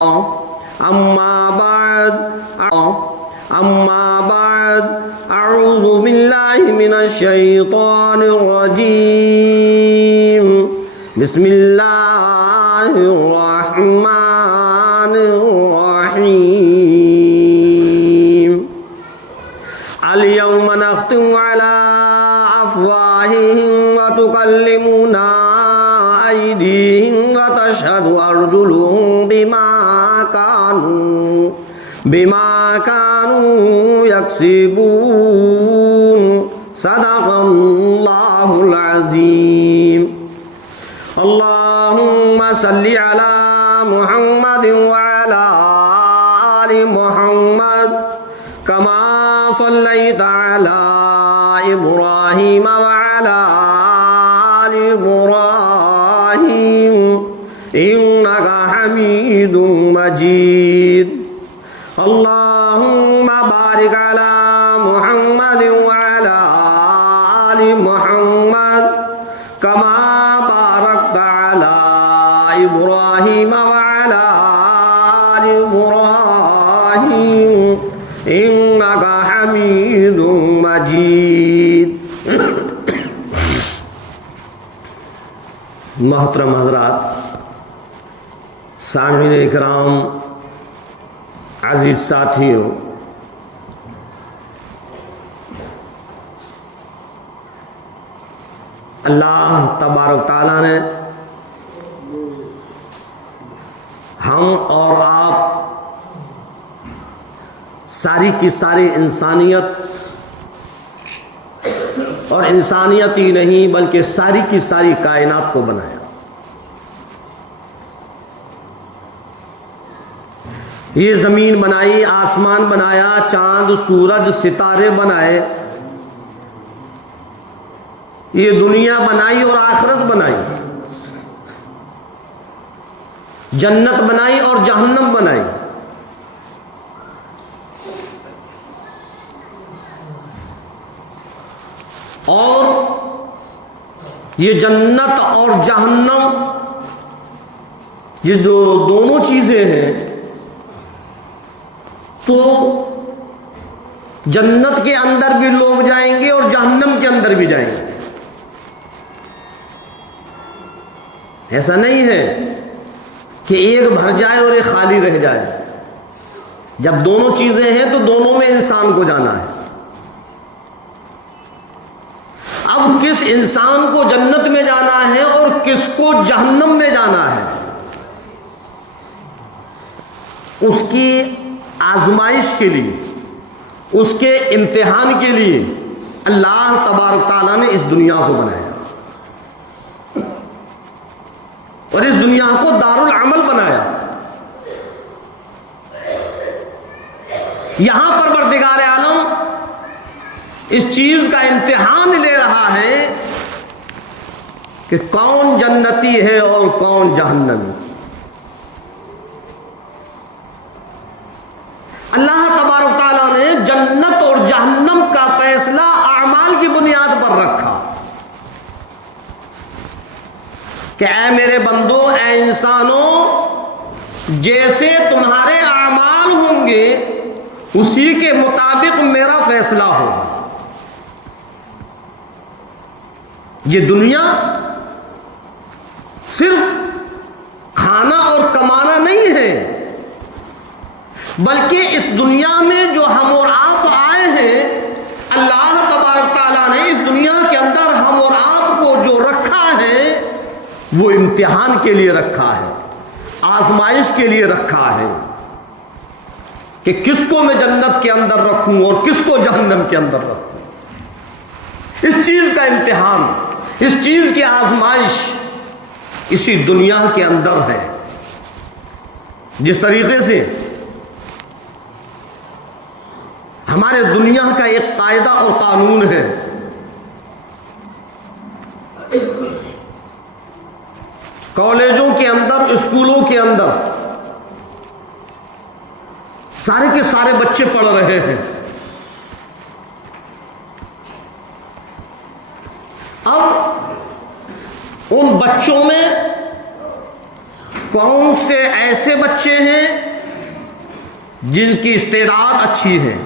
أما بعد أعوذ بالله من الشيطان الرجيم بسم الله الرحمن الرحيم اليوم نختم على أفواههم وتكلمنا أيديهم وتشهد أرجلهم بما كانوا يكسبون صدق الله العظيم اللهم صل على محمد وعلى آل محمد كما صليت على إبراهيم وعلى آل إبراهيم إنك حميد مجيد اللهم بارك على محمد وعلى آل محمد كما باركت على إبراهيم وعلى آل إبراهيم إنك حميد مجيد. محترم حضرات، سامعین اکرام، عزیز ساتھیوں، اللہ تبارک تعالیٰ نے ہم اور آپ ساری کی ساری انسانیت، اور انسانیت ہی نہیں بلکہ ساری کی ساری کائنات کو بنایا. یہ زمین بنائی، آسمان بنایا، چاند سورج ستارے بنائے، یہ دنیا بنائی اور آخرت بنائی، جنت بنائی اور جہنم بنائی. اور یہ جنت اور جہنم، یہ جو دونوں چیزیں ہیں، تو جنت کے اندر بھی لوگ جائیں گے اور جہنم کے اندر بھی جائیں گے. ایسا نہیں ہے کہ ایک بھر جائے اور ایک خالی رہ جائے. جب دونوں چیزیں ہیں تو دونوں میں انسان کو جانا ہے. اب کس انسان کو جنت میں جانا ہے اور کس کو جہنم میں جانا ہے، اس کی آزمائش کے لیے، اس کے امتحان کے لیے اللہ تبارک تعالیٰ نے اس دنیا کو بنایا اور اس دنیا کو دار العمل بنایا. یہاں پر پروردگار عالم اس چیز کا امتحان لے رہا ہے کہ کون جنتی ہے اور کون جہنمی. اللہ تبارک تعالیٰ نے جنت اور جہنم کا فیصلہ اعمال کی بنیاد پر رکھا کہ اے میرے بندو، اے انسانوں، جیسے تمہارے اعمال ہوں گے اسی کے مطابق میرا فیصلہ ہوگا. یہ دنیا صرف کھانا اور کمانا نہیں ہے، بلکہ اس دنیا میں جو ہم اور آپ آئے ہیں، اللہ تبارک تعالیٰ نے اس دنیا کے اندر ہم اور آپ کو جو رکھا ہے وہ امتحان کے لیے رکھا ہے، آزمائش کے لیے رکھا ہے کہ کس کو میں جنت کے اندر رکھوں اور کس کو جہنم کے اندر رکھوں. اس چیز کا امتحان، اس چیز کی آزمائش اسی دنیا کے اندر ہے. جس طریقے سے ہمارے دنیا کا ایک قاعدہ اور قانون ہے، کالجوں کے اندر، اسکولوں کے اندر سارے کے سارے بچے پڑھ رہے ہیں. اب ان بچوں میں کون سے ایسے بچے ہیں جن کی استعداد اچھی ہے،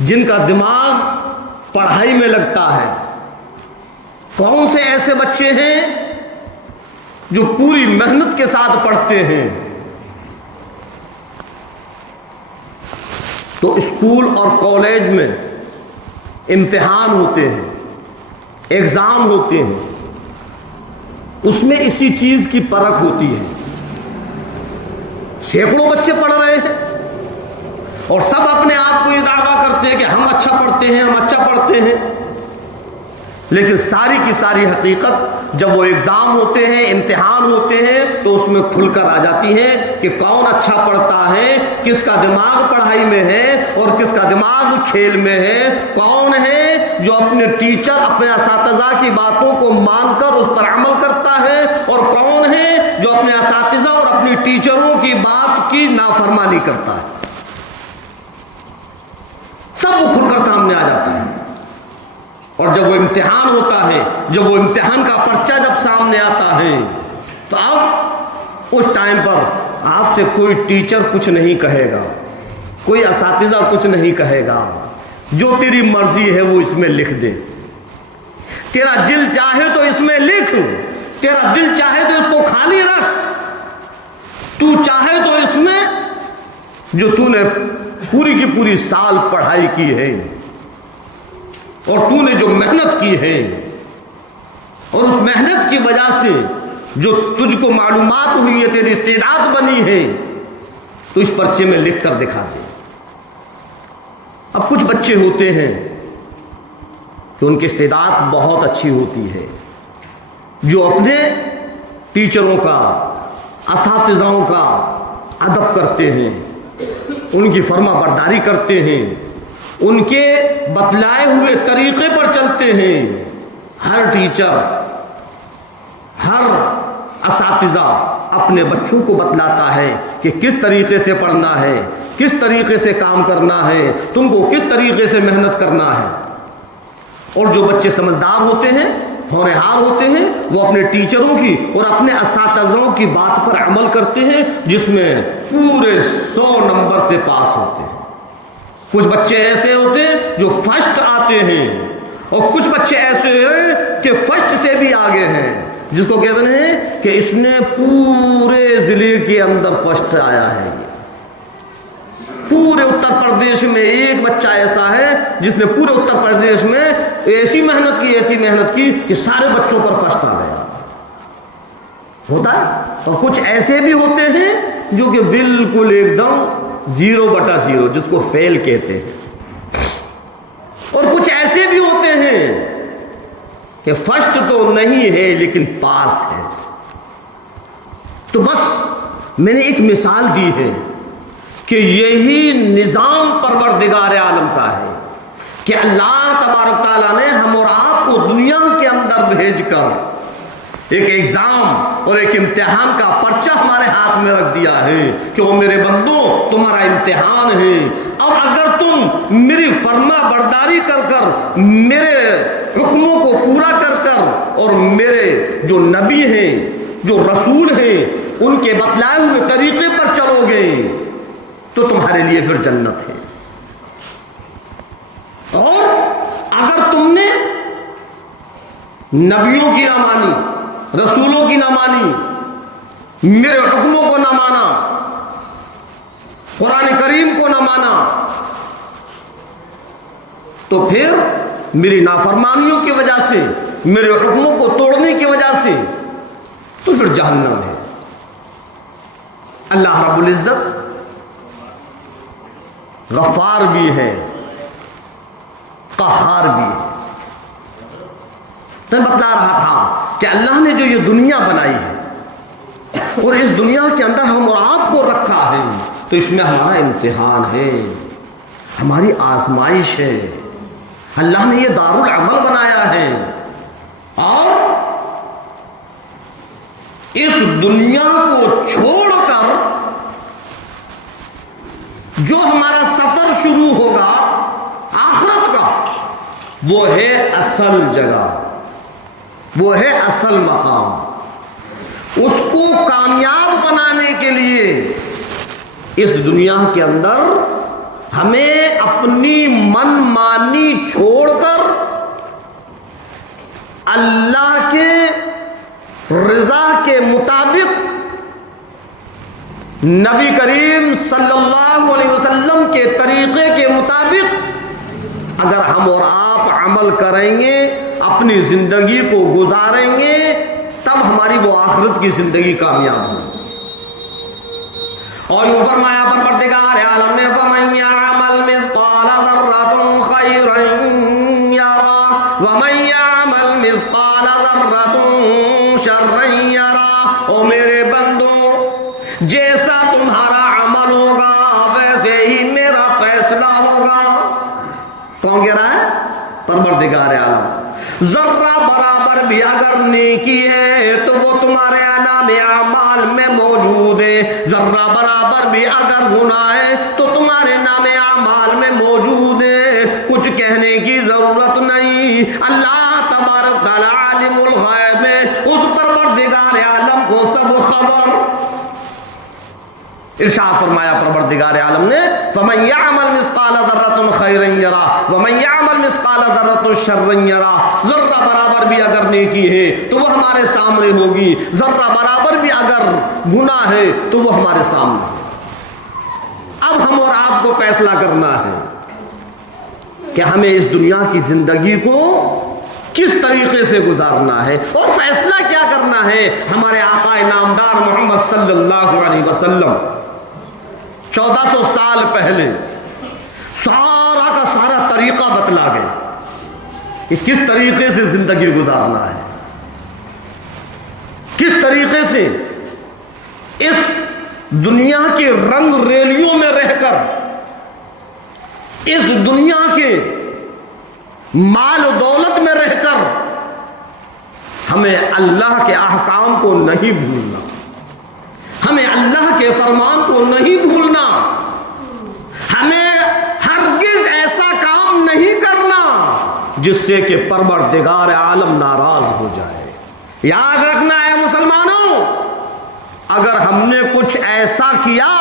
جن کا دماغ پڑھائی میں لگتا ہے، کون سے ایسے بچے ہیں جو پوری محنت کے ساتھ پڑھتے ہیں۔ تو اسکول اور کالج میں امتحان ہوتے ہیں، ایگزام ہوتے ہیں، اس میں اسی چیز کی پرکھ ہوتی ہے۔ سینکڑوں بچے پڑھ رہے ہیں اور سب اپنے آپ کو یہ دعویٰ کرتے ہیں کہ ہم اچھا پڑھتے ہیں، ہم اچھا پڑھتے ہیں، لیکن ساری کی ساری حقیقت جب وہ ایگزام ہوتے ہیں، امتحان ہوتے ہیں، تو اس میں کھل کر آ جاتی ہے کہ کون اچھا پڑھتا ہے، کس کا دماغ پڑھائی میں ہے اور کس کا دماغ کھیل میں ہے، کون ہے جو اپنے ٹیچر، اپنے اساتذہ کی باتوں کو مان کر اس پر عمل کرتا ہے، اور کون ہے جو اپنے اساتذہ اور اپنی ٹیچروں کی بات کی نافرمانی کرتا ہے۔ سب وہ کھل کر سامنے آ جاتا ہے۔ اور جب وہ امتحان ہوتا ہے، جب وہ امتحان کا پرچہ جب سامنے آتا ہے، تو اب اس ٹائم پر آپ سے کوئی ٹیچر کچھ نہیں کہے گا، کوئی اساتذہ کچھ نہیں کہے گا، جو تیری مرضی ہے وہ اس میں لکھ دے، تیرا دل چاہے تو اس میں لکھ، تیرا دل چاہے تو اس کو خالی رکھ، تو چاہے تو اس میں جو تو نے پوری کی پوری سال پڑھائی کی ہے اور تو نے جو محنت کی ہے، اور اس محنت کی وجہ سے جو تجھ کو معلومات ہوئی ہے، تیری استعداد بنی ہے، تو اس پرچے میں لکھ کر دکھا دے۔ اب کچھ بچے ہوتے ہیں کہ ان کی استعداد بہت اچھی ہوتی ہے، جو اپنے ٹیچروں کا، اساتذہوں کا ادب کرتے ہیں، ان کی فرما برداری کرتے ہیں، ان کے بتلائے ہوئے طریقے پر چلتے ہیں۔ ہر ٹیچر، ہر اساتذہ اپنے بچوں کو بتلاتا ہے کہ کس طریقے سے پڑھنا ہے، کس طریقے سے کام کرنا ہے، تم کو کس طریقے سے محنت کرنا ہے۔ اور جو بچے سمجھدار ہوتے ہیں، ہونہار ہوتے ہیں، وہ اپنے ٹیچروں کی اور اپنے اساتذہوں کی بات پر عمل کرتے ہیں، جس میں پورے 100 نمبر سے پاس ہوتے ہیں۔ کچھ بچے ایسے ہوتے ہیں جو فرسٹ آتے ہیں، اور کچھ بچے ایسے ہیں کہ فرسٹ سے بھی آگے ہیں، جس کو کہتے ہیں کہ اس نے پورے ضلع کے اندر فرسٹ آیا ہے۔ پورے اتر پردیش میں ایک بچہ ایسا ہے جس نے پورے اتر پردیش میں ایسی محنت کی کہ سارے بچوں پر فرسٹ آ گیا ہوتا ہے۔ اور کچھ ایسے بھی ہوتے ہیں جو کہ بالکل ایک دم 0/0، جس کو فیل کہتے ہیں۔ اور کچھ ایسے بھی ہوتے ہیں کہ فرسٹ تو نہیں ہے لیکن پاس ہے۔ تو بس میں نے ایک مثال دی ہے کہ یہی نظام پروردگار عالم کا ہے کہ اللہ تبارک تعالیٰ نے ہم اور آپ کو دنیا کے اندر بھیج کر ایک ایگزام اور ایک امتحان کا پرچہ ہمارے ہاتھ میں رکھ دیا ہے کہ وہ میرے بندوں تمہارا امتحان ہے۔ اب اگر تم میری فرما برداری کر کر، میرے حکموں کو پورا کر کر، اور میرے جو نبی ہیں، جو رسول ہیں، ان کے بتلائے ہوئے طریقے پر چلو گے تو تمہارے لیے پھر جنت ہے۔ اور اگر تم نے نبیوں کی نہ مانی، رسولوں کی نہ مانی، میرے حکموں کو نہ مانا، قرآن کریم کو نہ مانا، تو پھر میری نافرمانیوں کی وجہ سے، میرے حکموں کو توڑنے کی وجہ سے تو پھر جہنم ہے۔ اللہ رب العزت غفار بھی ہے، قہار بھی ہے۔ میں بتا رہا تھا کہ اللہ نے جو یہ دنیا بنائی ہے اور اس دنیا کے اندر ہم اور آپ کو رکھا ہے، تو اس میں ہمارا امتحان ہے، ہماری آزمائش ہے۔ اللہ نے یہ دار العمل بنایا ہے، اور اس دنیا کو چھوڑ کر جو ہمارا سفر شروع ہوگا آخرت کا، وہ ہے اصل جگہ، وہ ہے اصل مقام۔ اس کو کامیاب بنانے کے لیے اس دنیا کے اندر ہمیں اپنی من مانی چھوڑ کر اللہ کے رضا کے مطابق نبی کریم صلی اللہ علیہ وسلم کے طریقے کے مطابق اگر ہم اور آپ عمل کریں گے، اپنی زندگی کو گزاریں گے، تب ہماری وہ آخرت کی زندگی کامیاب ہوگی۔ اور یوں فرمایا پروردگار عالم نے فَمَن يَعْمَلْ مِثْقَالَ ذَرَّةٍ خَيْرًا يَرَهُ وَمَن يَعْمَلْ مِثْقَالَ ذَرَّةٍ شَرًّا يَرَهُ۔ او میرے بندو، جیسا تمہارا عمل ہوگا ویسے ہی میرا فیصلہ ہوگا۔ کون کہہ رہا ہے؟ پروردگار عالم۔ ذرہ برابر بھی اگر نیکی ہے تو وہ تمہارے نام اعمال میں موجود ہے، ذرہ برابر بھی اگر گناہ ہے تو تمہارے نام اعمال میں موجود ہے۔ کچھ کہنے کی ضرورت نہیں، اللہ تبارک تعالی عالم الغیب ہے، اس پروردگار عالم کو سب خبر۔ ارشاد فرمایا پروردگار عالم نے فَمَن يَعْمَلْ مِثْقَالَ ذَرَّةٍ خَيْرًا يَرَهُ وَمَن يَعْمَلْ مِثْقَالَ ذَرَّةٍ شَرًّا يَرَهُ۔ ذرہ برابر بھی اگر نیکی ہے تو وہ ہمارے سامنے ہوگی، ذرہ برابر بھی اگر گناہ ہے تو وہ ہمارے سامنے ہے۔ اب ہم اور آپ کو فیصلہ کرنا ہے کہ ہمیں اس دنیا کی زندگی کو کس طریقے سے گزارنا ہے، اور فیصلہ کیا کرنا ہے۔ ہمارے آقا نامدار محمد صلی اللہ علیہ وسلم 1400 سال پہلے سارا کا سارا طریقہ بتلا گئے کہ کس طریقے سے زندگی گزارنا ہے، کس طریقے سے اس دنیا کے رنگ ریلیوں میں رہ کر، اس دنیا کے مال و دولت میں رہ کر ہمیں اللہ کے احکام کو نہیں بھولنا، ہمیں اللہ کے فرمان کو نہیں بھولنا، ہمیں ہرگز ایسا کام نہیں کرنا جس سے کہ پروردگار عالم ناراض ہو جائے۔ یاد رکھنا ہے مسلمانوں، اگر ہم نے کچھ ایسا کیا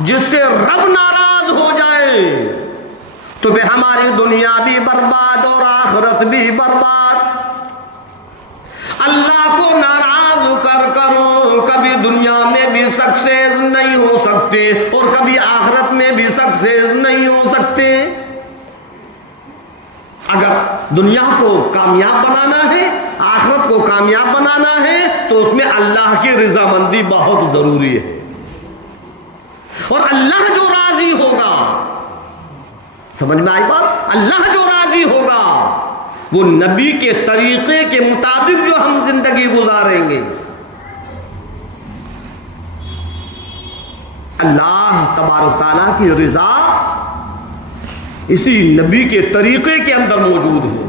جس سے رب ناراض ہو جائے تو پھر ہماری دنیا بھی برباد اور آخرت بھی برباد۔ اللہ کو ناراض کر کبھی دنیا میں بھی سکسیس نہیں ہو سکتے اور کبھی آخرت میں بھی سکسیس نہیں ہو سکتے۔ اگر دنیا کو کامیاب بنانا ہے، آخرت کو کامیاب بنانا ہے تو اس میں اللہ کی رضامندی بہت ضروری ہے، اور اللہ جو راضی ہوگا، سمجھ میں آئی بات؟ اللہ جو راضی ہوگا وہ نبی کے طریقے کے مطابق جو ہم زندگی گزاریں گے، اللہ تبارک تعالیٰ کی رضا اسی نبی کے طریقے کے اندر موجود ہے۔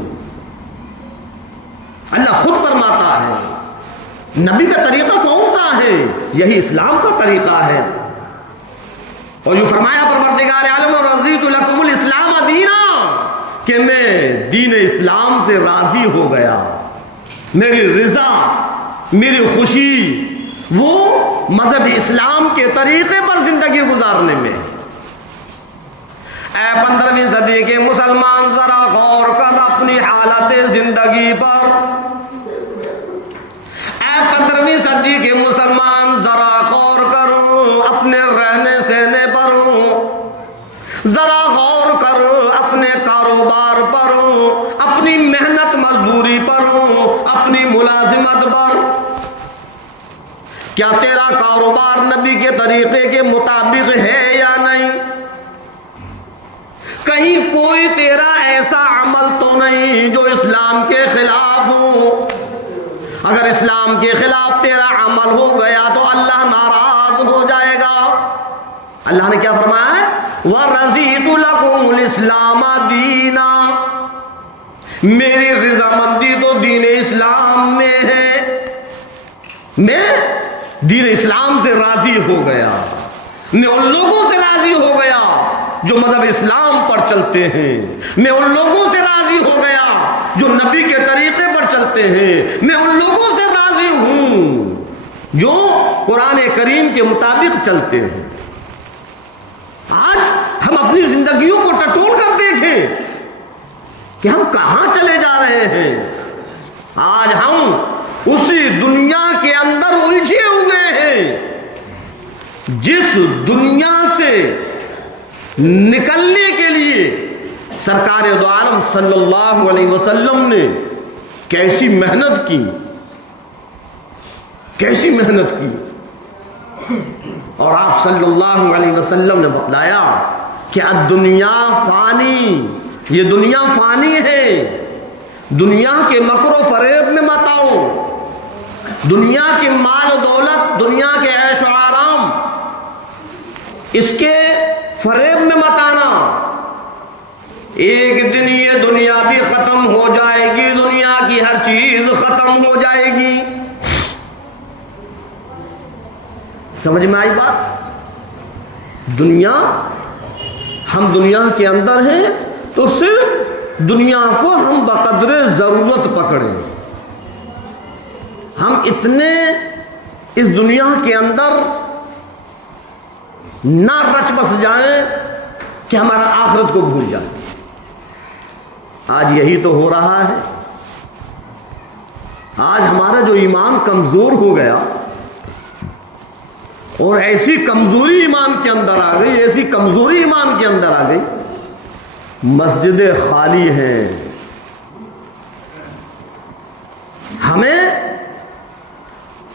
اللہ خود فرماتا ہے نبی کا طریقہ کون سا ہے؟ یہی اسلام کا طریقہ ہے۔ اور یہ فرمایا پروردگار عالم رضیت لکم الاسلام دینا، کہ میں دین اسلام سے راضی ہو گیا، میری رضا، میری خوشی وہ مذہب اسلام کے طریقے پر زندگی گزارنے میں۔ اے 15ویں صدی کے مسلمان ذرا غور کر اپنی حالت زندگی پر، اے 15ویں صدی کے مسلمان ذرا غور کر اپنے رہنے سہنے پر، ذرا غور کر اپنے کاروبار پر، اپنی محنت مزدوری پر، اپنی ملازمت پر۔ کیا تیرا کاروبار نبی کے طریقے کے مطابق ہے یا نہیں؟ کہیں کوئی تیرا ایسا عمل تو نہیں جو اسلام کے خلاف ہو؟ اگر اسلام کے خلاف تیرا عمل ہو گیا تو اللہ ناراض ہو جائے گا۔ اللہ نے کیا فرمایا ہے؟ وَرَضِيتُ لَكُمُ الْإِسْلَامَ دِينًا، میری رضامندی تو دین اسلام میں ہے، میں دین اسلام سے راضی ہو گیا، میں ان لوگوں سے راضی ہو گیا جو مذہب اسلام پر چلتے ہیں، میں ان لوگوں سے راضی ہو گیا جو نبی کے طریقے پر چلتے ہیں، میں ان لوگوں سے راضی ہوں جو قرآن کریم کے مطابق چلتے ہیں۔ آج ہم اپنی زندگیوں کو ٹٹول کر دیکھیں کہ ہم کہاں چلے جا رہے ہیں۔ آج ہم اسی دنیا کے اندر الجھے ہوئے ہیں جس دنیا سے نکلنے کے لیے سرکار دو عالم صلی اللہ علیہ وسلم نے کیسی محنت کی، کیسی محنت کی۔ اور آپ صلی اللہ علیہ وسلم نے بتلایا کہ الدنیا فانی، یہ دنیا فانی ہے، دنیا کے مکر و فریب میں مت آؤ، دنیا کی مال و دولت، دنیا کے عیش و آرام، اس کے فریب میں مت آنا۔ ایک دن یہ دنیا بھی ختم ہو جائے گی، دنیا کی ہر چیز ختم ہو جائے گی۔ سمجھ میں آئی بات؟ دنیا، ہم دنیا کے اندر ہیں تو صرف دنیا کو ہم بقدر ضرورت پکڑیں۔ ہم اتنے اس دنیا کے اندر نہ رچ بس جائیں کہ ہمارا آخرت کو بھول جائیں۔ آج یہی تو ہو رہا ہے۔ آج ہمارا جو ایمان کمزور ہو گیا، اور ایسی کمزوری ایمان کے اندر آ گئی، ایسی کمزوری ایمان کے اندر آ گئی، مسجدیں خالی ہیں۔ ہمیں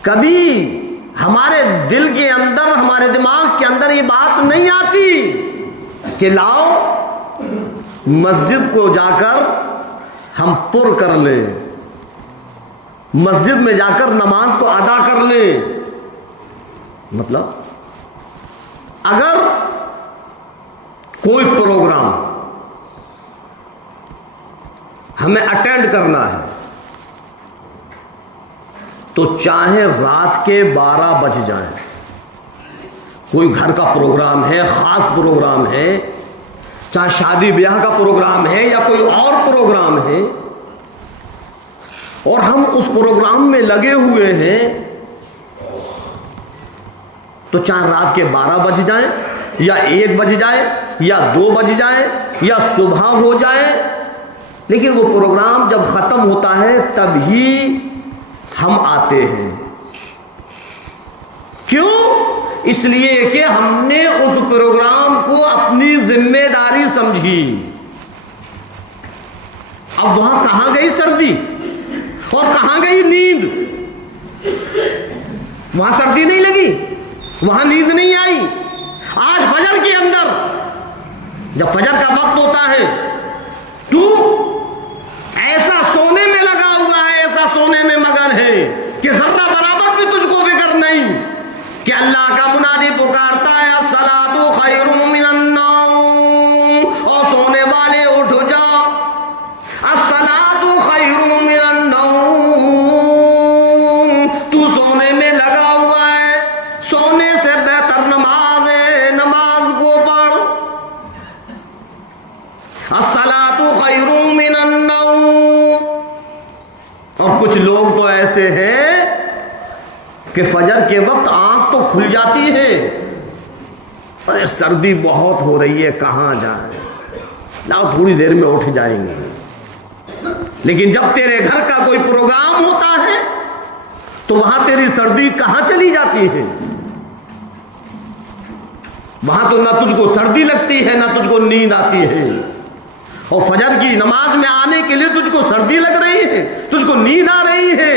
کبھی ہمارے دل کے اندر، ہمارے دماغ کے اندر یہ بات نہیں آتی کہ لاؤ مسجد کو جا کر ہم پر کر لیں، مسجد میں جا کر نماز کو ادا کر لیں۔ مطلب اگر کوئی پروگرام ہمیں اٹینڈ کرنا ہے تو چاہے رات کے 12 بج جائیں، کوئی گھر کا پروگرام ہے، خاص پروگرام ہے، چاہے شادی بیاہ کا پروگرام ہے یا کوئی اور پروگرام ہے، اور ہم اس پروگرام میں لگے ہوئے ہیں، تو چاہے رات کے 12 بج جائیں یا 1 بج جائے یا 2 بج جائے یا صبح ہو جائے، لیکن وہ پروگرام جب ختم ہوتا ہے تب ہی ہم آتے ہیں۔ کیوں؟ اس لیے کہ ہم نے اس پروگرام کو اپنی ذمہ داری سمجھی۔ اب وہاں کہاں گئی سردی اور کہاں گئی نیند؟ وہاں سردی نہیں لگی، وہاں نیند نہیں آئی۔ آج فجر کے اندر جب فجر کا وقت ہوتا ہے تو ایسا سونے میں لگا ہوا ہے، ایسا سونے میں مگن ہے کہ ذرہ برابر بھی تجھ کو فکر نہیں کہ اللہ کا منادی پکارتا ہے الصلاۃ خیر من النوم، اور سونے والے اٹھ جا، الصلاۃ خیر من النوم، تو سونے میں لگا ہوا ہے، سونے سے بہتر نماز ہے، نماز کو پڑھ، الصلاۃ خیر من النوم۔ اور کچھ لوگ تو ایسے ہیں کہ فجر کے وقت آنکھ تو کھل جاتی ہے، ارے سردی بہت ہو رہی ہے کہاں جائیں، نہ تھوڑی دیر میں اٹھ جائیں گے، لیکن جب تیرے گھر کا کوئی پروگرام ہوتا ہے تو وہاں تیری سردی کہاں چلی جاتی ہے؟ وہاں تو نہ تجھ کو سردی لگتی ہے نہ تجھ کو نیند آتی ہے، اور فجر کی نماز میں آنے کے لیے تجھ کو سردی لگ رہی ہے، تجھ کو نیند آ رہی ہے۔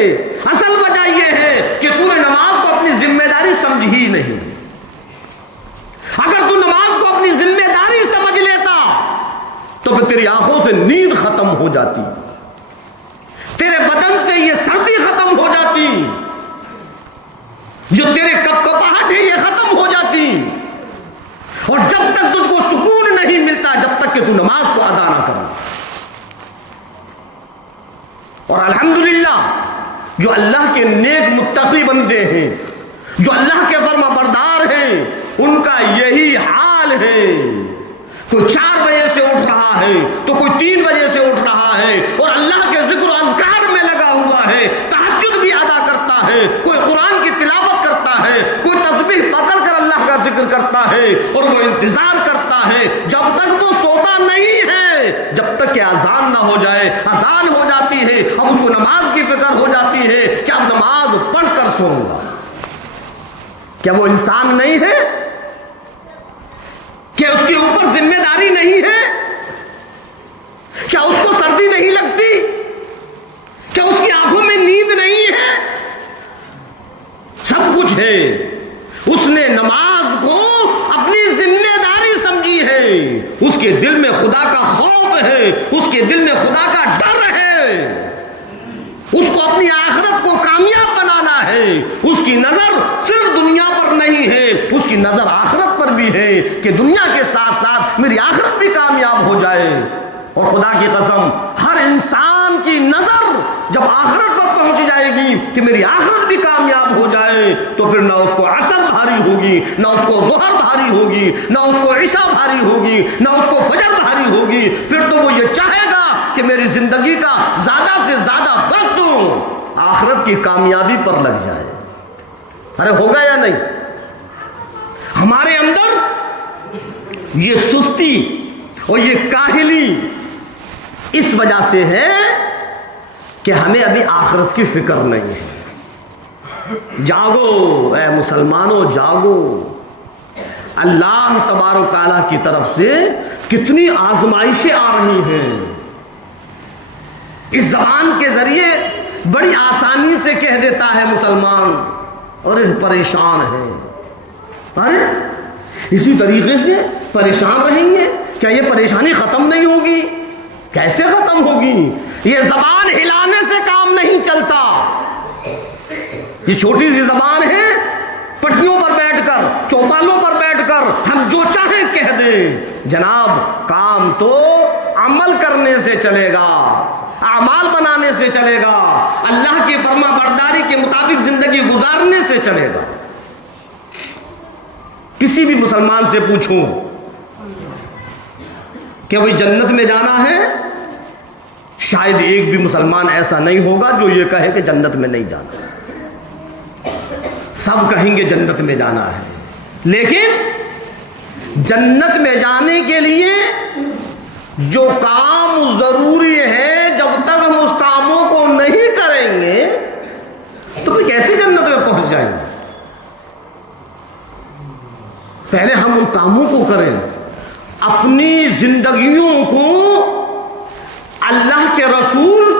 اصل وجہ یہ ہے کہ تو نے نماز کو اپنی ذمہ داری سمجھی ہی نہیں۔ اگر تو نماز کو اپنی ذمہ داری سمجھ لیتا تو پھر تیری آنکھوں سے نیند ختم ہو جاتی، تیرے بدن سے یہ سردی ختم ہو جاتی، جو تیرے کپکپاہٹ ہے یہ ختم ہو جاتی۔ اور جب تک تجھ کو سکون نہیں ملتا جب تک کہ تو نماز کو ادا نہ کرو۔ اور الحمدللہ جو اللہ کے نیک متقی بندے ہیں، جو اللہ کے فرما بردار ہیں، ان کا یہی حال ہے۔ کوئی 4 بجے سے اٹھ رہا ہے تو کوئی 3 بجے سے اٹھ رہا ہے اور اللہ کے ذکر و اذکار میں لگا ہوا ہے، تہجد بھی ادا کرتا ہے، کوئی قرآن کی تلاوت کرتا ہے، کوئی تسبیح پکڑ کر اللہ کا ذکر کرتا ہے، اور وہ انتظار کرتا ہے جب تک وہ سوتا نہیں ہے، جب تک کہ اذان نہ ہو جائے۔ اذان ہو جاتی ہے، اب اس کو نماز کی فکر ہو جاتی ہے کہ اب نماز پڑھ کر سوؤں گا۔ کیا وہ انسان نہیں ہے؟ کیا اس کے اوپر ذمہ داری نہیں ہے؟ کیا اس کو سردی نہیں لگتی؟ کیا اس کی آنکھوں میں نیند نہیں ہے؟ سب کچھ ہے۔ اس نے نماز کو اپنی ذمہ داری سمجھی ہے، اس کے دل میں خدا کا خوف ہے، اس کے دل میں خدا کا ڈر ہے، اس کو اپنی آخرت کو کامیاب بنانا ہے۔ اس کی نظر صرف دنیا پر نہیں ہے، اس کی نظر آخرت پر بھی ہے کہ دنیا کے ساتھ ساتھ میری آخرت بھی کامیاب ہو جائے۔ اور خدا کی قسم، ہر انسان کی نظر جب آخرت پر پہنچ جائے گی کہ میری آخرت بھی کامیاب ہو جائے، تو پھر نہ اس کو عصر بھاری ہوگی، نہ اس کو ظہر بھاری ہوگی، نہ اس کو عشاء بھاری ہوگی، نہ اس کو فجر بھاری ہوگی۔ پھر تو وہ یہ چاہے گا کہ میری زندگی کا زیادہ سے زیادہ وقت آخرت کی کامیابی پر لگ جائے۔ ارے ہوگا یا نہیں؟ ہمارے اندر یہ سستی اور یہ کاہلی اس وجہ سے ہے کہ ہمیں ابھی آخرت کی فکر نہیں ہے۔ جاگو اے مسلمانوں، جاگو۔ اللہ تبارک و تعالیٰ کی طرف سے کتنی آزمائشیں آ رہی ہیں۔ اس زبان کے ذریعے بڑی آسانی سے کہہ دیتا ہے مسلمان، ارے پریشان ہے۔ ارے اسی طریقے سے پریشان رہیں گے، کیا یہ پریشانی ختم نہیں ہوگی؟ کیسے ختم ہوگی؟ یہ زبان ہلانے سے کام نہیں چلتا۔ یہ چھوٹی سی زبان ہے، پٹھیوں پر بیٹھ کر، چوپالوں پر بیٹھ کر ہم جو چاہیں کہہ دیں۔ جناب، کام تو عمل کرنے سے چلے گا، اعمال بنانے سے چلے گا، اللہ کی فرما برداری کے مطابق زندگی گزارنے سے چلے گا۔ کسی بھی مسلمان سے پوچھوں کہ وہ جنت میں جانا ہے، شاید ایک بھی مسلمان ایسا نہیں ہوگا جو یہ کہے کہ جنت میں نہیں جانا۔ سب کہیں گے جنت میں جانا ہے، لیکن جنت میں جانے کے لیے جو کام ضروری ہے، جب تک ہم اس کاموں کو نہیں کریں گے تو پھر کیسے جنت میں پہنچ جائیں گے؟ پہلے ہم ان کاموں کو کریں، اپنی زندگیوں کو اللہ کے رسول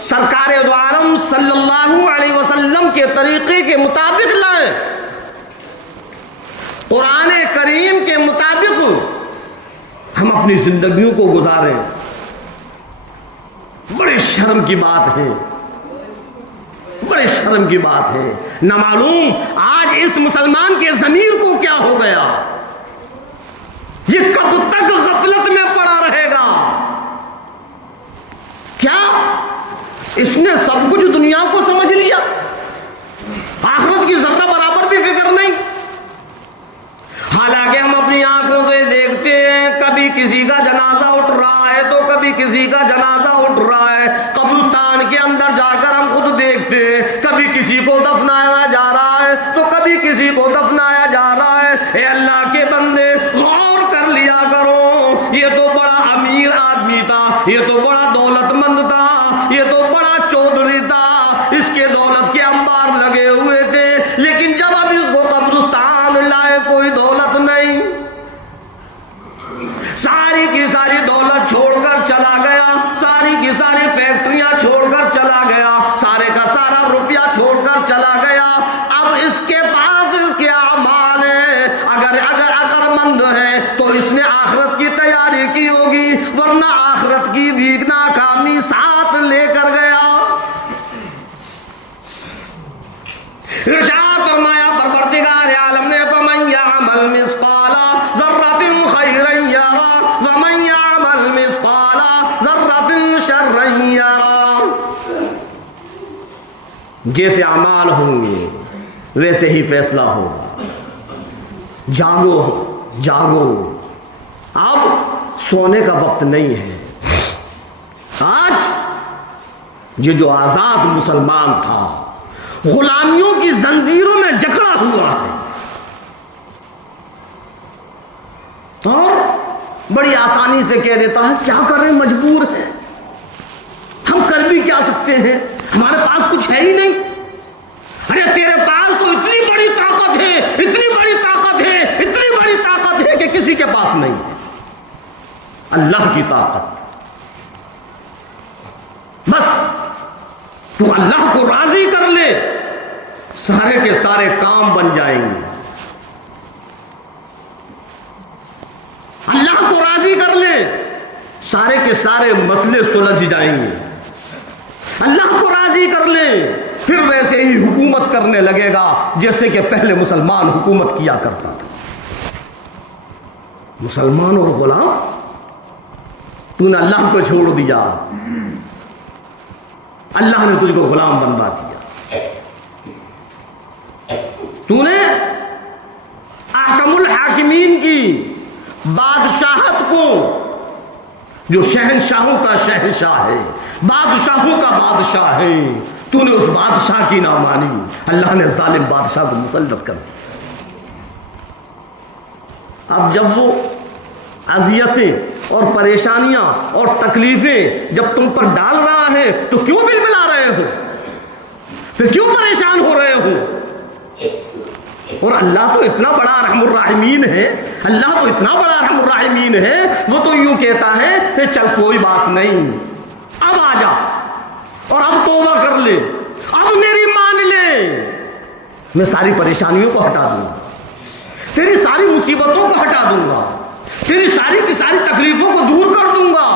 سرکار دو عالم صلی اللہ علیہ وسلم کے طریقے کے مطابق لائیں، قرآن کریم کے مطابق ہم اپنی زندگیوں کو گزاریں۔ بڑے شرم کی بات ہے، بڑے شرم کی بات ہے۔ نہ معلوم آج اس مسلمان کے ضمیر کو کیا ہو گیا، یہ کب تک غفلت میں پڑا رہے گا؟ کیا اس نے سب کچھ دنیا کو سمجھ لیا، آخرت کی ذرہ برابر بھی فکر نہیں؟ حالانکہ ہم اپنی آنکھوں سے دیکھتے ہیں، کبھی کسی کا جنازہ اٹھ رہا ہے تو کبھی کسی کا جنازہ اٹھ رہا ہے، قبرستان کے اندر جا کر ہم خود دیکھتے ہیں، کبھی کسی کو دفنایا جا رہا ہے تو کبھی کسی کو دفنایا جا رہا ہے۔ اے اللہ کے بندے، غور کر لیا کرو، یہ تو بڑا امیر آدمی تھا، یہ تو بڑا دولت مند تھا، یہ تو بڑا چودھری تھا، اس کے دولت کے انبار لگے ہوئے تھے، لیکن جب اب اس کو قبرستان لائے کوئی دولت نہیں، ساری کی ساری دولت چھوڑ کر چلا گیا، ساری کی ساری فیکٹریاں چھوڑ کر چلا گیا، سارے کا سارا روپیہ چھوڑ کر چلا گیا۔ اب اس کے پاس اس کے اعمال ہیں، اگر مند ہے تو اس نے آخرت کی تیاری کی ہوگی، ورنہ آخرت کی بھی ناکامی ساتھ لے کر گیا۔ ارشاد فرمایا پروردگار عالم نے، فمن یعمل مثقال ذرۃ خیرا یرا ومن یعمل مثقال ذرۃ شرا یرا۔ جیسے اعمال ہوں گے ویسے ہی فیصلہ ہوگا۔ جاگو جاگو، اب سونے کا وقت نہیں ہے۔ آج یہ جو آزاد مسلمان تھا غلامیوں کی زنجیروں میں جکڑا ہوا ہے، اور بڑی آسانی سے کہہ دیتا ہے کیا کریں، مجبور ہیں، ہم کر بھی کیا سکتے ہیں، ہمارے پاس کچھ ہے ہی نہیں۔ ارے تیرے پاس تو اتنی بڑی طاقت ہے، اتنی بڑی طاقت ہے، اتنی بڑی طاقت ہے کہ کسی کے پاس نہیں ہے، اللہ کی طاقت۔ بس تو اللہ کو راضی کر لے، سارے کے سارے کام بن جائیں گے۔ اللہ کو راضی کر لے، سارے کے سارے مسئلے سلجھ جائیں گے۔ اللہ کو راضی کر لے، پھر ویسے ہی حکومت کرنے لگے گا جیسے کہ پہلے مسلمان حکومت کیا کرتا تھا۔ مسلمان اور غلام، تو نے اللہ کو چھوڑ دیا، اللہ نے تجھ کو غلام بنوا دیا۔ تو نے احکم الحاکمین کی بادشاہت کو، جو شہنشاہوں کا شہنشاہ ہے، بادشاہوں کا بادشاہ ہے، تو نے اس بادشاہ کی نہ مانی، اللہ نے ظالم بادشاہ کو مسلط کر دیا۔ اب جب وہ اذیتیں اور پریشانیاں اور تکلیفیں جب تم پر ڈال رہا ہے تو کیوں بل بلا رہے ہو، پھر کیوں پریشان ہو رہے ہو؟ اور اللہ تو اتنا بڑا رحم الراحمین ہے، اللہ تو اتنا بڑا رحم الراحمین ہے، وہ تو یوں کہتا ہے کہ چل کوئی بات نہیں، اب آ جا اور اب توبہ کر لے، اب میری مان لے، میں ساری پریشانیوں کو ہٹا دوں گا، تیری ساری مصیبتوں کو ہٹا دوں گا، تیری ساری کی ساری تکلیفوں کو دور کر دوں گا۔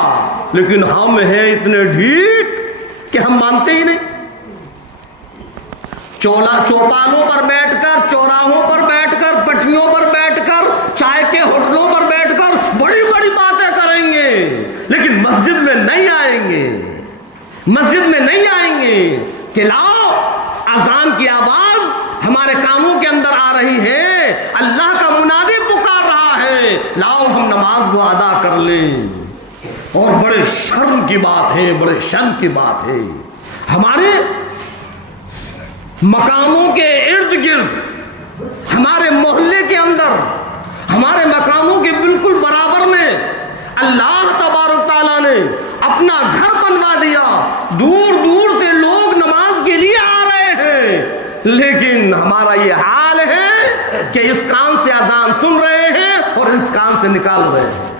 لیکن ہم ہیں اتنے ڈھیٹ کہ ہم مانتے ہی نہیں۔ چوپالوں پر بیٹھ کر، چوراہوں پر بیٹھ کر، پٹریوں پر بیٹھ کر، چائے کے ہوٹلوں پر بیٹھ کر بڑی بڑی باتیں کریں گے، لیکن مسجد میں نہیں آئیں گے، مسجد میں نہیں آئیں گے کہ لاؤ اذان کی آواز ہمارے کانوں کے اندر آ رہی ہے، اللہ کا منادی پکار رہا ہے، لاؤ ہم نماز کو ادا کر لیں۔ اور بڑے شرم کی بات ہے، بڑے شرم کی بات ہے، ہمارے مکانوں کے ارد گرد، ہمارے محلے کے اندر، ہمارے مکانوں کے بالکل برابر میں اللہ تبارک تعالیٰ نے اپنا گھر بنوا دیا، دور دور سے لوگ نماز کے لیے آ رہے ہیں، لیکن ہمارا یہ حال ہے کہ اس کان سے اذان سن رہے ہیں اور اس کان سے نکال رہے ہیں۔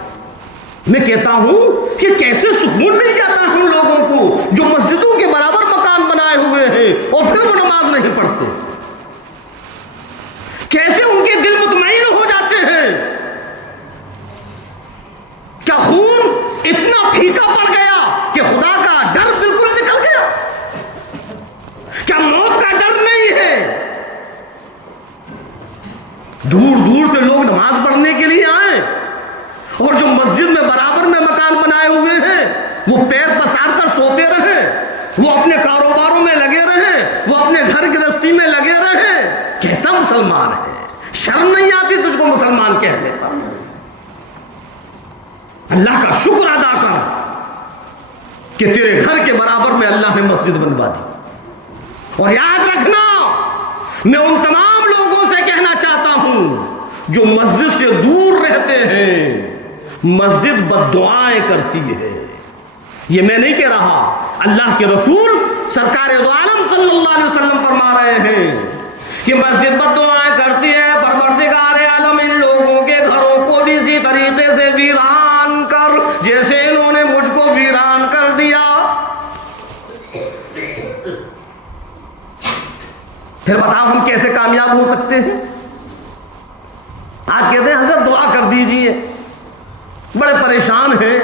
میں کہتا ہوں کہ کیسے سکون مل جاتا ہے ان لوگوں کو جو مسجدوں کے برابر مکان بنائے ہوئے ہیں اور پھر وہ نماز نہیں پڑھتے، کیسے ان کے دل مطمئن ہو جاتے ہیں۔ کیا خون اتنا پھیکا پڑ گیا کہ خدا کا ڈر بالکل نکل گیا؟ کیا موت کا ڈر نہیں ہے؟ دور دور سے لوگ نماز پڑھنے کے لیے آئے، اور جو مسجد میں برابر میں مکان بنائے ہوئے ہیں وہ پیر پسار کر سوتے رہے، وہ اپنے کاروباروں میں لگے رہے، وہ اپنے گھر گرہستی میں لگے رہے۔ کیسا مسلمان ہے؟ شرم نہیں آتی تجھ کو مسلمان کہنے پر؟ اللہ کا شکر ادا کر کہ تیرے گھر کے برابر میں اللہ نے مسجد بنوا دی۔ اور یاد رکھنا، میں ان تمام لوگوں سے کہنا چاہتا ہوں جو مسجد سے دور رہتے ہیں، مسجد بد دعائیں کرتی ہے، یہ میں نہیں کہہ رہا، اللہ کے رسول سرکار دو عالم صلی اللہ علیہ وسلم فرما رہے ہیں کہ مسجد بد دعائیں کرتی ہے، پروردگار عالم ان لوگوں کے گھروں کو بھی اسی طریقے سے ویران کر جیسے انہوں نے مجھ کو ویران کر دیا۔ پھر بتاؤ ہم کیسے کامیاب ہو سکتے ہیں؟ آج کہتے ہیں حضرت دعا کر دیجئے، بڑے پریشان ہیں،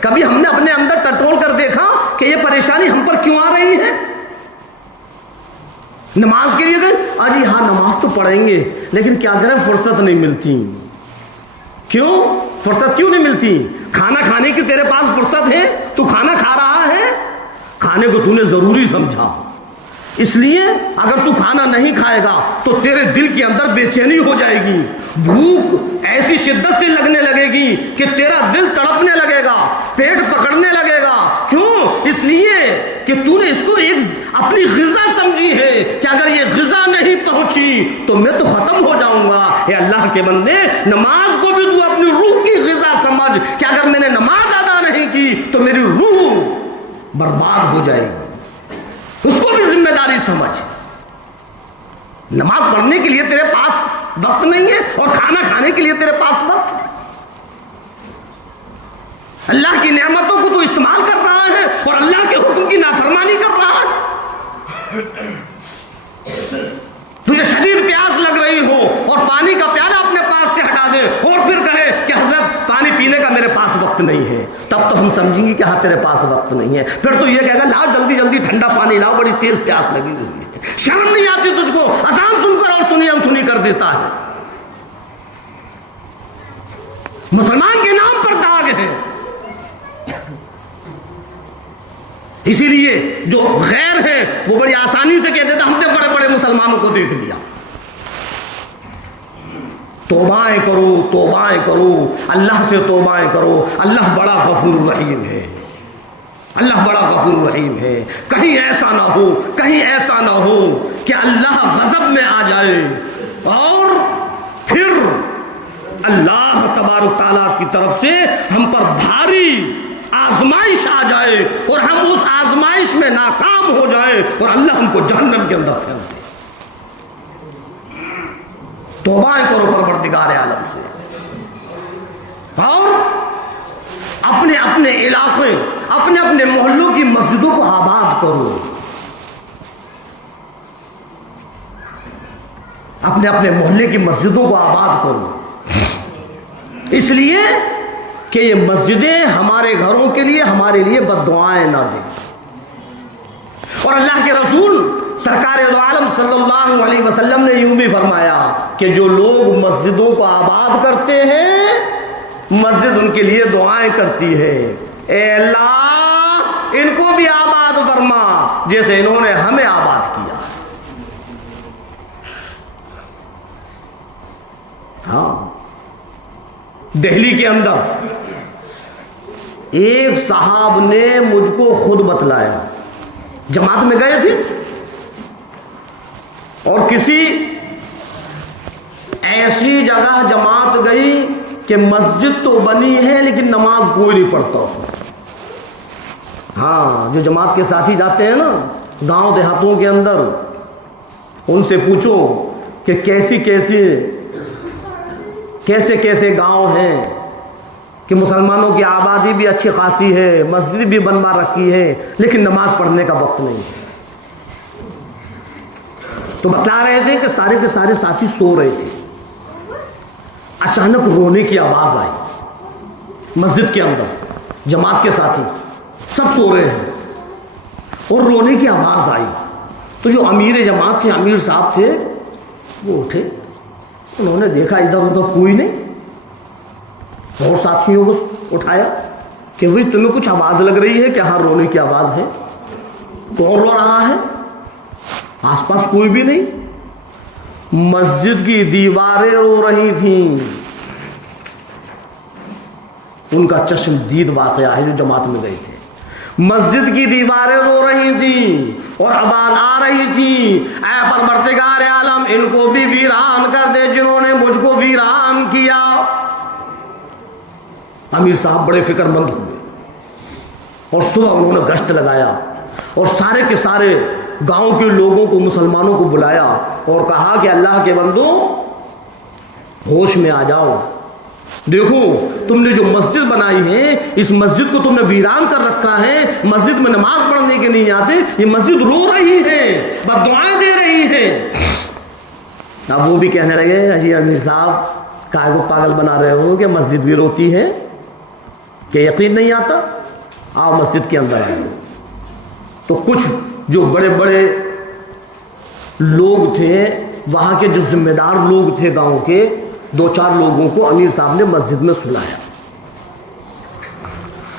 کبھی ہم نے اپنے اندر ٹٹول کر دیکھا کہ یہ پریشانی ہم پر کیوں آ رہی ہے؟ نماز کے لیے گئے، جی ہاں نماز تو پڑھیں گے، لیکن کیا کریں فرصت نہیں ملتی۔ کیوں فرصت کیوں نہیں ملتی؟ کھانا کھانے کی تیرے پاس فرصت ہے، تو کھانا کھا رہا ہے، کھانے کو تو نے ضروری سمجھا، اس لیے اگر تو کھانا نہیں کھائے گا تو تیرے دل کے اندر بے چینی ہو جائے گی، بھوک ایسی شدت سے لگنے لگے گی کہ تیرا دل تڑپنے لگے گا، پیٹ پکڑنے لگے گا۔ کیوں؟ اس اس لیے کہ تو نے اس کو ایک اپنی غذا سمجھی ہے کہ اگر یہ غذا نہیں پہنچی تو میں تو ختم ہو جاؤں گا۔ اے اللہ کے بندے، نماز کو بھی تو اپنی روح کی غذا سمجھ کہ اگر میں نے نماز ادا نہیں کی تو میری روح برباد ہو جائے گی، اس کو بھی ذمہ داری سمجھ۔ نماز پڑھنے کے لیے تیرے پاس وقت نہیں ہے اور کھانا کھانے کے لیے تیرے پاس وقت ہے۔ اللہ کی نعمتوں کو تو استعمال کر رہا ہے اور اللہ کے حکم کی نافرمانی کر رہا ہے۔ تجھے شدید پیاس لگ رہی ہو اور پانی کا پیالہ اپنے پاس سے ہٹا دے اور پھر کہے کہ حضرت پانی پینے کا میرے پاس وقت نہیں ہے، تب تو ہم سمجھیں گے کہ ہاں تیرے پاس وقت نہیں ہے۔ پھر تو یہ کہے گا لاؤ جلدی جلدی ٹھنڈا پانی لاؤ، بڑی تیز پیاس لگی ہوئی ہے۔ شرم نہیں آتی تجھ کو؟ اذان سن کر اور سنی انسنی کر دیتا ہے۔ مسلمان کے نام پر داغ ہے۔ اسی لیے جو غیر ہیں وہ بڑی آسانی سے کہتے تھے ہم نے بڑے بڑے مسلمانوں کو دیکھ لیا۔ توبائیں کرو، توبائیں کرو، اللہ سے توبائیں کرو۔ اللہ بڑا غفور رحیم ہے، اللہ بڑا غفور رحیم ہے۔ کہیں ایسا نہ ہو، کہیں ایسا نہ ہو کہ اللہ غضب میں آ جائے اور پھر اللہ تبارک تعالیٰ کی طرف سے ہم پر بھاری آزمائش آ جائے اور ہم اس آزمائش میں ناکام ہو جائیں اور اللہ ہم کو جہنم کے اندر پھینک دے۔ توبہ کرو پروردگار عالم سے اور اپنے اپنے علاقے، اپنے اپنے محلوں کی مسجدوں کو آباد کرو، اپنے اپنے محلے کی مسجدوں کو آباد کرو، اس لیے کہ یہ مسجدیں ہمارے گھروں کے لیے ہمارے لیے بد دعائیں نہ دیں۔ اور اللہ کے رسول سرکار دو عالم صلی اللہ علیہ وسلم نے یوں بھی فرمایا کہ جو لوگ مسجدوں کو آباد کرتے ہیں مسجد ان کے لیے دعائیں کرتی ہے، اے اللہ ان کو بھی آباد فرما جیسے انہوں نے ہمیں آباد کیا۔ ہاں، دہلی کے اندر ایک صاحب نے مجھ کو خود بتلایا، جماعت میں گئے تھے اور کسی ایسی جگہ جماعت گئی کہ مسجد تو بنی ہے لیکن نماز کوئی نہیں پڑھتا اس میں۔ ہاں، جو جماعت کے ساتھی جاتے ہیں نا گاؤں دیہاتوں کے اندر، ان سے پوچھو کہ کیسے کیسے گاؤں ہیں کہ مسلمانوں کی آبادی بھی اچھی خاصی ہے، مسجد بھی بنوا رکھی ہے لیکن نماز پڑھنے کا وقت نہیں ہے۔ تو بتلا رہے تھے کہ سارے کے سارے ساتھی سو رہے تھے، اچانک رونے کی آواز آئی مسجد کے اندر، جماعت کے ساتھی سب سو رہے ہیں اور رونے کی آواز آئی تو جو امیر جماعت تھے، امیر صاحب تھے، وہ اٹھے، انہوں نے دیکھا ادھر ادھر کوئی نہیں، اور ساتھیوں کو اٹھایا کہ وہی تمہیں کچھ آواز لگ رہی ہے کہ ہاں رونے کی آواز ہے، کون رو رہا ہے؟ آس پاس کوئی بھی نہیں، مسجد کی دیواریں رو رہی تھیں۔ ان کا چشم دید واقعہ ہے جو جماعت میں گئے تھے، مسجد کی دیواریں رو رہی تھیں اور آواز آ رہی تھی، اے پروردگار عالم ان کو بھی ویران کر دے جنہوں نے مجھ کو ویران کیا۔ امیر صاحب بڑے فکر مند ہوئے اور صبح انہوں نے گشت لگایا اور سارے کے سارے گاؤں کے لوگوں کو، مسلمانوں کو بلایا اور کہا کہ اللہ کے بندو ہوش میں آ جاؤ، دیکھو تم نے جو مسجد بنائی ہے اس مسجد کو تم نے ویران کر رکھا ہے، مسجد میں نماز پڑھنے کے نہیں آتے، یہ مسجد رو رہی ہے، بد دعائیں دے رہی ہے۔ اب وہ بھی کہنے لگے اجی امیر صاحب کائے کو پاگل بنا رہے ہو کہ مسجد بھی روتی ہے، کہ یقین نہیں آتا؟ آؤ مسجد کے اندر آئے۔ تو کچھ جو بڑے بڑے لوگ تھے، وہاں کے جو ذمہ دار لوگ تھے گاؤں کے، دو چار لوگوں کو امیر صاحب نے مسجد میں سلایا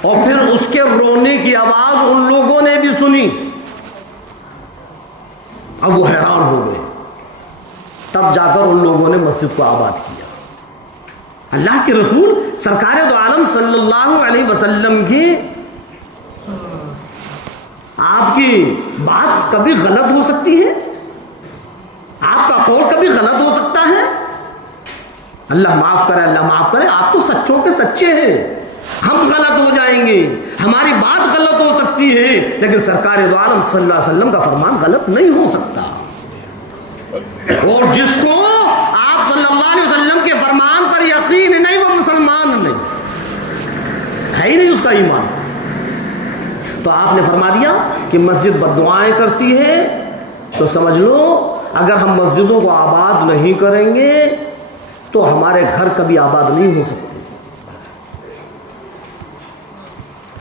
اور پھر اس کے رونے کی آواز ان لوگوں نے بھی سنی۔ اب وہ حیران ہو گئے، تب جا کر ان لوگوں نے مسجد کو آباد کیا۔ اللہ کے رسول سرکار دو عالم صلی اللہ علیہ وسلم کی آپ کی بات کبھی غلط ہو سکتی ہے، آپ کا قول کبھی غلط ہو سکتا ہے. اللہ معاف کرے، اللہ معاف کرے. آپ تو سچوں کے سچے ہیں، ہم غلط ہو جائیں گے، ہماری بات غلط ہو سکتی ہے، لیکن سرکار دو عالم صلی اللہ علیہ وسلم کا فرمان غلط نہیں ہو سکتا. اور جس کو آپ صلی اللہ علیہ وسلم کے فرمان پر یقین نہیں، وہ مسلمان نہیں ہے، ہی نہیں اس کا ایمان. تو آپ نے فرما دیا کہ مسجد بددعائیں کرتی ہے، تو سمجھ لو اگر ہم مسجدوں کو آباد نہیں کریں گے تو ہمارے گھر کبھی آباد نہیں ہو سکتے.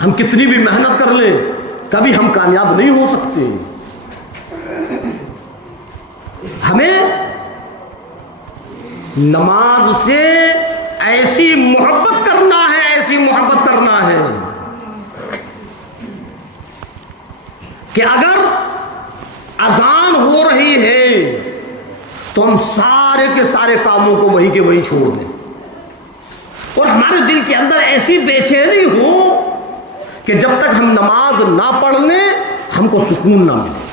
ہم کتنی بھی محنت کر لیں کبھی ہم کامیاب نہیں ہو سکتے. ہمیں نماز سے ایسی محبت کرنا ہے، ایسی محبت کرنا ہے کہ اگر اذان ہو رہی ہے تو ہم سارے کے سارے کاموں کو وہیں کے وہیں چھوڑ دیں، اور ہمارے دل کے اندر ایسی بے چینی ہو کہ جب تک ہم نماز نہ پڑھ لیں ہم کو سکون نہ ملے.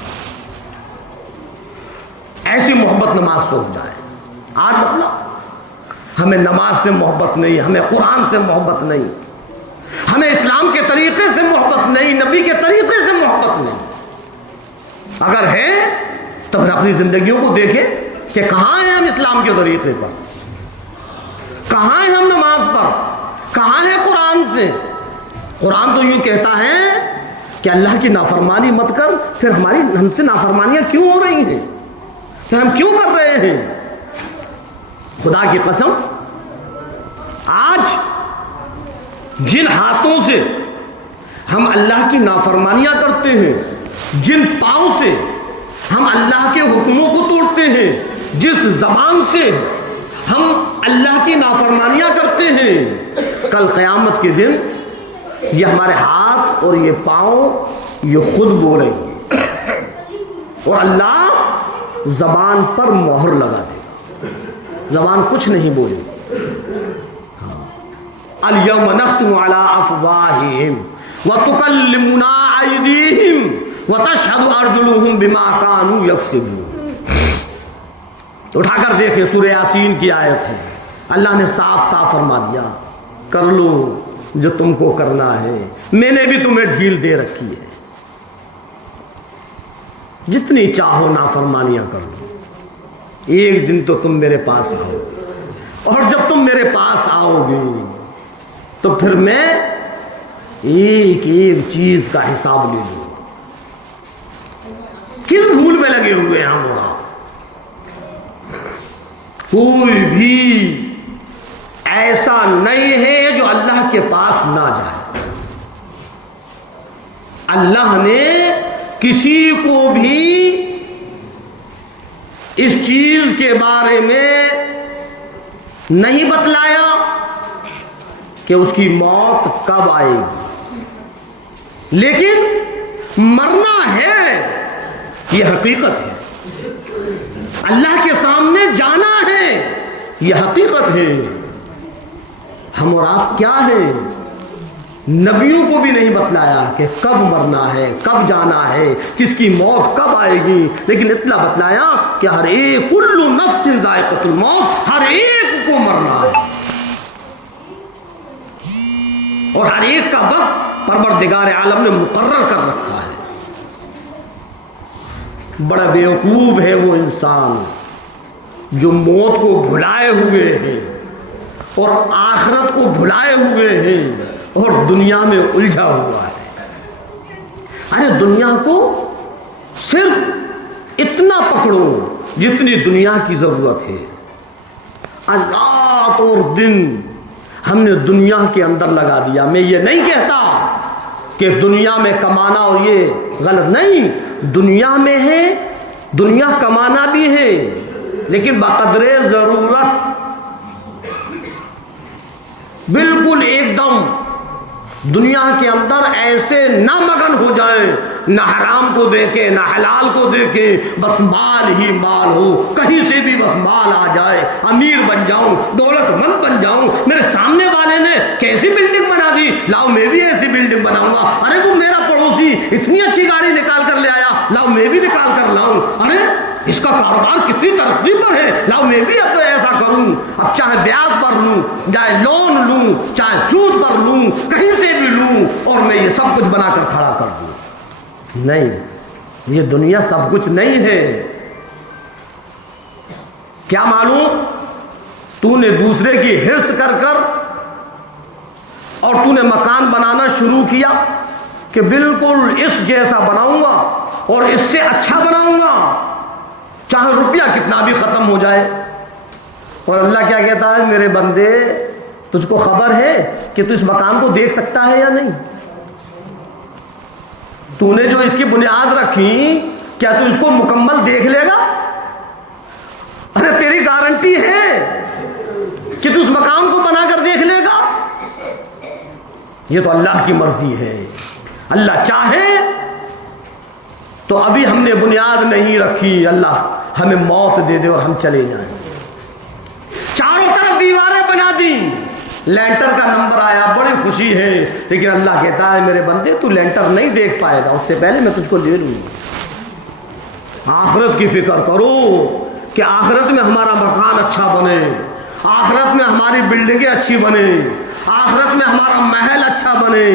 ایسی محبت نماز سے ہو جائے. آج مطلب ہمیں نماز سے محبت نہیں، ہمیں قرآن سے محبت نہیں، ہمیں اسلام کے طریقے سے محبت نہیں، نبی کے طریقے سے محبت نہیں. اگر ہے تو پھر اپنی زندگیوں کو دیکھیں کہ کہاں ہیں ہم اسلام کے طریقے پر، کہاں ہیں ہم نماز پر، کہاں ہے قرآن سے. قرآن تو یوں کہتا ہے کہ اللہ کی نافرمانی مت کر، پھر ہم سے نافرمانیاں کیوں ہو رہی ہیں، کہ ہم کیوں کر رہے ہیں. خدا کی قسم آج جن ہاتھوں سے ہم اللہ کی نافرمانیاں کرتے ہیں، جن پاؤں سے ہم اللہ کے حکموں کو توڑتے ہیں، جس زبان سے ہم اللہ کی نافرمانیاں کرتے ہیں، کل قیامت کے دن یہ ہمارے ہاتھ اور یہ پاؤں یہ خود بولیں گے، اور اللہ زبان پر مہر لگا دے گا، زبان کچھ نہیں بولے. اليوم نختم على افواہہم وتکلمنا ایدیہم وتشہد ارجلہم بما کانوا یکسبون. اٹھا کر دیکھیں سورہ یاسین کی آیت ہے، اللہ نے صاف صاف فرما دیا کر لو جو تم کو کرنا ہے، میں نے بھی تمہیں ڈھیل دے رکھی ہے، جتنی چاہو نافرمانیاں کر لو، ایک دن تو تم میرے پاس آؤ گے، اور جب تم میرے پاس آؤ گے تو پھر میں ایک ایک چیز کا حساب لے لوں. کس بھول میں لگے ہوئے ہیں ہم اور آپ؟ کوئی بھی ایسا نہیں ہے جو اللہ کے پاس نہ جائے. اللہ نے کسی کو بھی اس چیز کے بارے میں نہیں بتلایا کہ اس کی موت کب آئے گی، لیکن مرنا ہے یہ حقیقت ہے، اللہ کے سامنے جانا ہے یہ حقیقت ہے. ہم اور آپ کیا ہیں؟ نبیوں کو بھی نہیں بتلایا کہ کب مرنا ہے، کب جانا ہے، کس کی موت کب آئے گی، لیکن اتنا بتلایا کہ ہر ایک کل نفس ذائقۃ الموت، ہر ایک کو مرنا ہے، اور ہر ایک کا وقت پروردگار عالم نے مقرر کر رکھا ہے. بڑا بیوقوف ہے وہ انسان جو موت کو بھلائے ہوئے ہیں اور آخرت کو بھلائے ہوئے ہیں اور دنیا میں الجھا ہوا ہے. ارے دنیا کو صرف اتنا پکڑو جتنی دنیا کی ضرورت ہے. آج رات اور دن ہم نے دنیا کے اندر لگا دیا. میں یہ نہیں کہتا کہ دنیا میں کمانا اور یہ غلط نہیں، دنیا میں ہے، دنیا کمانا بھی ہے، لیکن بقدر ضرورت. بالکل ایک دم دنیا کے اندر ایسے نہ مگن ہو جائیں، نہ حرام کو دیکھیں نہ حلال کو دیکھیں، بس مال ہی مال ہو، کہیں سے بھی بس مال آ جائے، امیر بن جاؤں، دولت مند بن جاؤں. میرے سامنے والے نے کیسی بلڈنگ بنا دی، لاؤ میں بھی ایسی بلڈنگ بناؤں گا. ارے وہ میرا پڑوسی اتنی اچھی گاڑی نکال کر لے آیا، لاؤ میں بھی نکال کر لاؤں، ارے اس کا کاروبار کتنی ترقی پر ہے، لاؤ میں بھی اب ایسا کروں، اب چاہے بیاج پر لوں، چاہے لون لوں، چاہے سود پر لوں، کہیں سے بھی لوں اور میں یہ سب کچھ بنا کر کھڑا کر دوں۔ نہیں، یہ دنیا سب کچھ نہیں ہے۔ کیا معلوم تو نے دوسرے کی حرص کر کر اور تو نے مکان بنانا شروع کیا کہ بالکل اس جیسا بناؤں گا اور اس سے اچھا بناؤں گا، چاہے روپیہ کتنا بھی ختم ہو جائے۔ اور اللہ کیا کہتا ہے، میرے بندے تجھ کو خبر ہے کہ تو اس مکان کو دیکھ سکتا ہے یا نہیں؟ تو نے جو اس کی بنیاد رکھی، کیا تو اس کو مکمل دیکھ لے گا؟ ارے تیری گارنٹی ہے کہ تو اس مکان کو بنا کر دیکھ لے گا؟ یہ تو اللہ کی مرضی ہے۔ اللہ چاہے تو ابھی ہم نے بنیاد نہیں رکھی، اللہ ہمیں موت دے دے اور ہم چلے جائیں، چاروں طرف دیواریں بنا دی، لینٹر کا نمبر آیا، بڑی خوشی ہے، لیکن اللہ کہتا ہے میرے بندے تو لینٹر نہیں دیکھ پائے گا، اس سے پہلے میں تجھ کو لے لوں گا۔ آخرت کی فکر کرو کہ آخرت میں ہمارا مکان اچھا بنے، آخرت میں ہماری بلڈنگیں اچھی بنے، آخرت میں ہمارا محل اچھا بنے۔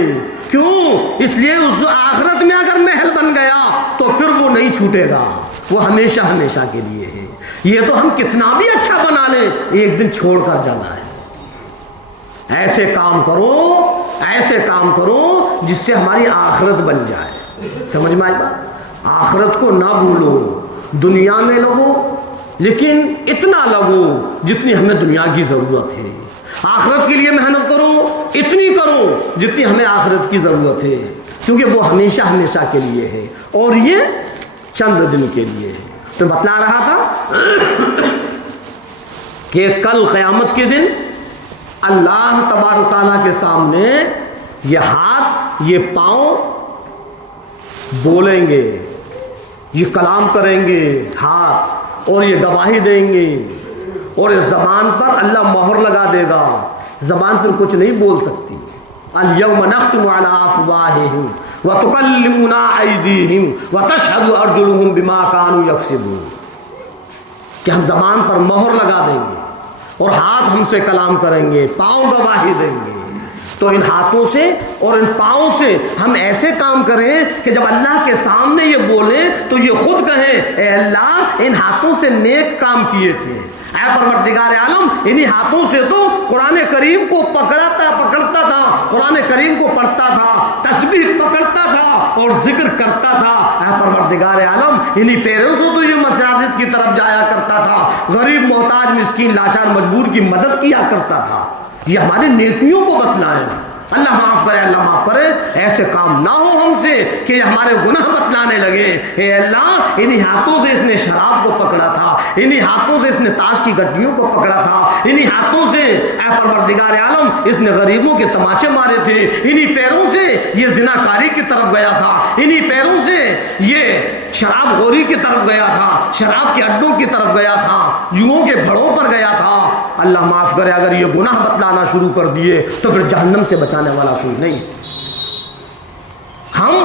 کیوں؟ اس لیے اس آخرت میں اگر محل بن گیا تو پھر وہ نہیں چھوٹے گا، وہ ہمیشہ ہمیشہ کے لیے ہے۔ یہ تو ہم کتنا بھی اچھا بنا لیں، ایک دن چھوڑ کر جانا ہے۔ ایسے کام کرو، ایسے کام کرو جس سے ہماری آخرت بن جائے۔ سمجھ میں آئی بات؟ آخرت کو نہ بھولو، دنیا میں لگو لیکن اتنا لگو جتنی ہمیں دنیا کی ضرورت ہے۔ آخرت کے لیے محنت کرو، اتنی کرو جتنی ہمیں آخرت کی ضرورت ہے، کیونکہ وہ ہمیشہ ہمیشہ کے لیے ہے اور یہ چند دن کے لیے ہے۔ تو بتلا رہا تھا کہ کل قیامت کے دن اللہ تبارک و تعالیٰ کے سامنے یہ ہاتھ، یہ پاؤں بولیں گے، یہ کلام کریں گے ہاتھ، اور یہ گواہی دیں گے، اور اس زبان پر اللہ مہر لگا دے گا، زبان پر کچھ نہیں بول سکتی۔ اليوم نختم على افواههم وتكلمنا ايديهم وتشهد ارجلهم بما كانوا يكسبون، کہ ہم زبان پر مہر لگا دیں گے اور ہاتھ ہم سے کلام کریں گے، پاؤں گواہی دیں گے۔ تو ان ہاتھوں سے اور ان پاؤں سے ہم ایسے کام کریں کہ جب اللہ کے سامنے یہ بولیں تو یہ خود کہیں اے اللہ ان ہاتھوں سے نیک کام کیے تھے، اے پروردگار عالم انہی ہاتھوں سے تو قرآن کریم کو پکڑتا تھا، قرآن کریم کو پڑھتا تھا، تسبیح پکڑتا تھا اور ذکر کرتا تھا، اے پروردگار عالم انہی پیروں سے تو یہ مساجد کی طرف جایا کرتا تھا، غریب محتاج مسکین لاچار مجبور کی مدد کیا کرتا تھا۔ یہ ہماری نیکیوں کو بتلائیں۔ اللہ معاف کرے، اللہ معاف کرے، ایسے کام نہ ہو ہم سے کہ ہمارے گناہ بتلانے لگے۔ اے اللہ انہی ہاتھوں سے اس نے شراب کو پکڑا تھا، انہی ہاتھوں سے اس نے تاش کی گڈیوں کو پکڑا تھا، انہی ہاتھوں سے اے پروردگار عالم اس نے غریبوں کے تماچے مارے تھے، انہی پیروں سے یہ زناکاری کی طرف گیا تھا، انہی پیروں سے یہ شراب خوری کی طرف گیا تھا، شراب کے اڈوں کی طرف گیا تھا، جوؤں کے بھڑوں پر گیا تھا۔ اللہ معاف کرے، اگر یہ گناہ بتلانا شروع کر دیے تو پھر جہنم سے بچانے والا کوئی نہیں۔ ہم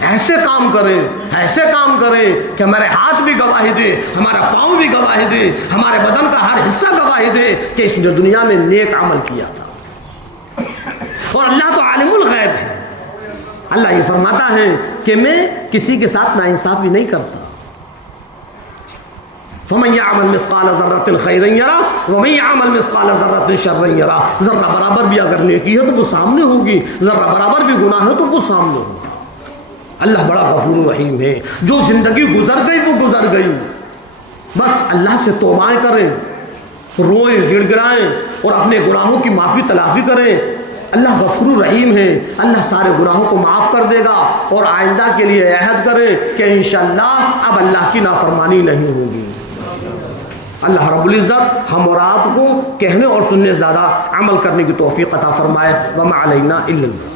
ایسے کام کریں، ایسے کام کریں کہ ہمارے ہاتھ بھی گواہی دے، ہمارا پاؤں بھی گواہی دے، ہمارے بدن کا ہر حصہ گواہی دے کہ اس نے دنیا میں نیک عمل کیا تھا۔ اور اللہ تو عالم الغیب ہے، اللہ یہ فرماتا ہے کہ میں کسی کے ساتھ ناانصافی نہیں کرتا۔ فَمَن يَعْمَلْ مِثْقَالَ ذَرَّةٍ خَيْرًا يَرَهُ وَمَن يَعْمَلْ مِثْقَالَ ذَرَّةٍ شَرًّا يَرَهُ۔ ذرہ برابر بھی اگر نیکی ہے تو وہ سامنے ہوگی، ذرہ برابر بھی گناہ ہے تو وہ سامنے ہوگی۔ اللہ بڑا غفور رحیم ہے، جو زندگی گزر گئی وہ گزر گئی، بس اللہ سے توبہ کریں، روئیں، گڑ گڑائیں اور اپنے گناہوں کی معافی تلافی کریں۔ اللہ غفور رحیم ہے، اللہ سارے گناہوں کو معاف کر دے گا، اور آئندہ کے لیے عہد کریں کہ انشاءاللہ اب اللہ کی نافرمانی نہیں ہوگی۔ اللہ رب العزت ہم اور آپ کو کہنے اور سننے زیادہ عمل کرنے کی توفیق عطا فرمائے۔ وما علینا الا البلاغ۔